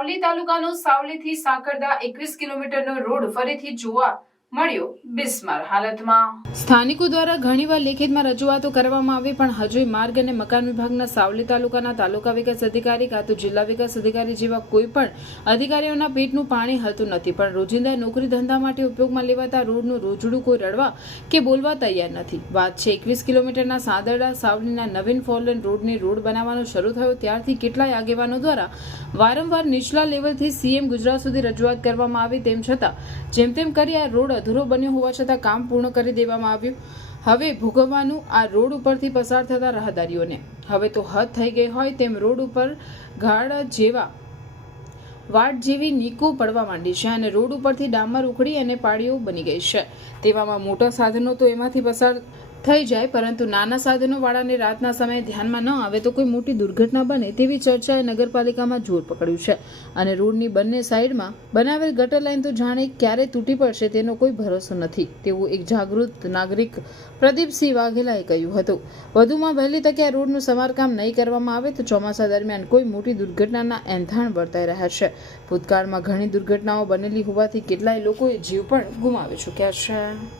સાવલી તાલુકાનો સાવલીથી સાંકળદા એકવીસ કિલોમીટરનો રોડ ફરીથી જોવા મળ્યો બિસ્માર હાલતમાં સ્થાનિકો દ્વારા ઘણીવાર લેખિતમાં રજૂઆતો કરવામાં આવી પણ હજુ માર્ગ અને મકાન વિભાગના સાવલી તાલુકાના તાલુકા વિકાસ અધિકારી કાં તો જિલ્લા વિકાસ અધિકારી જેવા કોઈ પણ અધિકારીઓના પેટનું પાણી હતું નથી પણ રોજિંદા નોકરી ધંધા માટે ઉપયોગમાં લેવાતા રોડનું રોજડું કોઈ રડવા કે બોલવા તૈયાર નથી વાત છે એકવીસ કિલોમીટરના સાદરડા સાવલીના નવીન ફોરલેન રોડને રોડ બનાવવાનો શરૂ થયો ત્યારથી કેટલાય આગેવાનો દ્વારા વારંવાર નીચલા લેવલથી સીએમ ગુજરાત સુધી રજૂઆત કરવામાં આવી તેમ છતાં જેમ તેમ કરી આ રોડ અધૂરો બન્યો હોવા છતાં કામ પૂર્ણ કરી દેવામાં આવ્યું હવે ભોગવવાનું આ રોડ ઉપરથી પસાર થતા રાહદારીઓને હવે તો હદ થઈ ગઈ હોય તેમ રોડ ઉપર ગાળ જેવા વાટ જેવી નીકું પડવા માંડી છે અને રોડ ઉપરથી ડામર ઉખડી અને પાળીઓ બની ગઈ છે તેવામાં મોટા સાધનો તો એમાંથી પસાર થઈ જાય પરંતુ નાના સાધનોવાળાને રાતના સમયે ધ્યાનમાં ન આવે તો કોઈ મોટી દુર્ઘટના બને તેવી ચર્ચાએ નગરપાલિકામાં જોર પકડ્યું છે અને રોડની બંને સાઈડમાં બનાવેલ ગટર લાઇન તો જાણે ક્યારે તૂટી પડશે તેનો કોઈ ભરોસો નથી તેવું એક જાગૃત નાગરિક પ્રદીપસિંહ વાઘેલાએ કહ્યું હતું વધુમાં વહેલી તકે આ રોડનું સમારકામ નહીં કરવામાં આવે તો ચોમાસા દરમિયાન કોઈ મોટી દુર્ઘટનાના એંધાણ વર્તાઈ રહ્યા છે ભૂતકાળમાં ઘણી દુર્ઘટનાઓ બનેલી હોવાથી કેટલાય લોકોએ જીવ પણ ગુમાવી ચૂક્યા છે